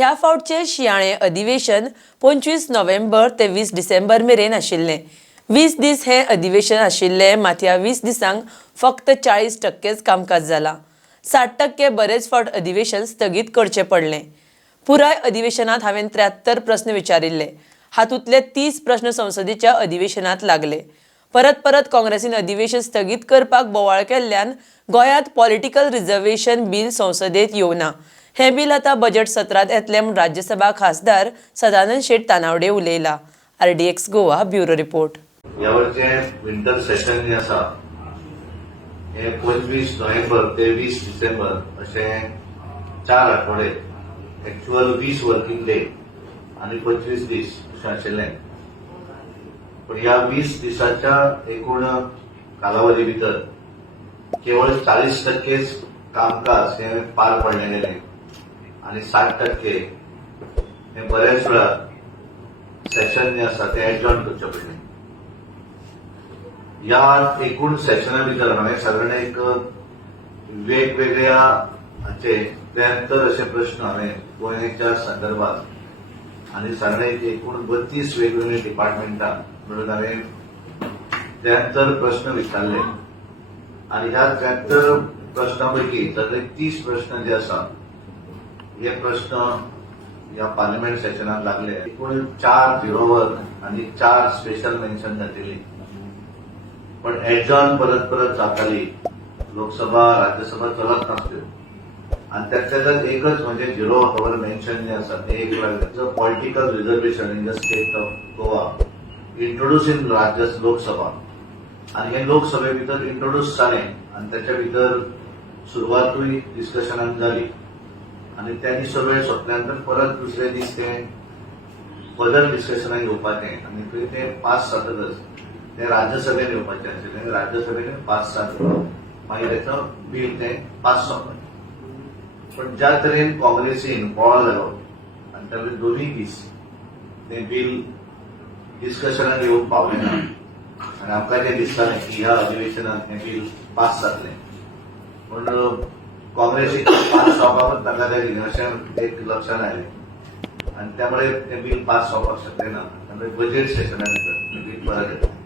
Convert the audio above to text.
ह्या फावटचे शियाळे अधिवेशन 25 नोव्हेंबर ते 20 डिसेंबर मेरेन आशिल्ले। 20 दीस हे अधिवेशन आशिल्ले, मात ह्या 20 दिसांक फक्त 40% कामकाज जाला। 60% बरेच फावट अधिवेशन स्थगीत करचे पडले। पुराय अधिवेशनात हांवें 73 प्रश्न विचारिल्ले, हातूंतले 30 प्रश्न संसदेच्या अधिवेशनात लागले। परत काँग्रेसीन अधिवेशन स्थगीत करपाक बोवाळ केल्ल्यान गोंयांत पॉलिटिकल रिझर्वेशन बिल संसदेत येवना। हे बिल आता बजेट सत्रांत येतले म्हूण राज्यसभा खासदार सदानंद शेट तानावडे उलयला। RDX Goa bureau report. ह्या वर्षे विंटर सेशन जे आसा हे 25 नोव्हेंबर ते 20 डिसेंबर असे 4 आठवडे, एक्चुअल 20 वर्किंग डे आणि 25 दीस असे आशिल्ले। पण ह्या 20 दिसाच्या एकूण कालावधी भितर केवळ 40% कामकाज हे पार पडले गेले आणि 60% हे बरेच वेळा सेशन जे आसा ते एडजॉर्न करचे पडले। या एकूण सेशना भितर हांवें साधारण एक वेगवेगळ्या हाचे 73 असे प्रश्न हांवें गोंयच्या संदर्भात आणि साधारण एकूण 32 वेगवेगळी डिपार्टमेंटां म्हणून हांवें 73 प्रश्न विचारले आणि ह्या 73 प्रश्नांपैकी सगळे 30 प्रश्न जे आसा हे प्रश्न या पार्लिमेंट सेशनात लागले। एकूण 4 झिरोवर आणि 4 स्पेशल मेन्शन घातिल्ली, पण एडजॉर्न परत जाताली। लोकसभा राज्यसभा चलत नासल्यो आणि त्यातल्याच एकच म्हणजे 0 हवर मेन्शन जे आसा ते एक लागले। Political reservation in the state of Goa introduce in Lok Sabha आणि हे लोकसभे भितर इंट्रोड्यूस जालें आणि त्याच्या भितर सुरवातूय डिस्कशनान जाली आणि त्या सगळे सोंपल्यानंतर परत दुसरे दीस ते फर्दर डिस्कशनाक येवपाचें आणि थंय ते पास जातकच ते राज्यसभेत येवपाचें आशिल्लें। राज्यसभेन पास जातकच मागीर तेचो बिल ते पास जावपाचें। पण ज्या तरेन काँग्रेसीन बोवाळ घालो आणि त्यावेळी दोनूय दीस ते बिल डिस्कशनाक येवंक पावलें ना आणि आमकां तें दिसतालें की ह्या अधिवेशनात हें बिल पास जातलें, पण काँग्रेसीक पास जावपाकूच नाका दिलें अशें एक लक्षात आयलें आणि त्यामुळे ते बिल पास जावपाक शकलें ना। बजेट सेशना भितर बिल परत येतलें।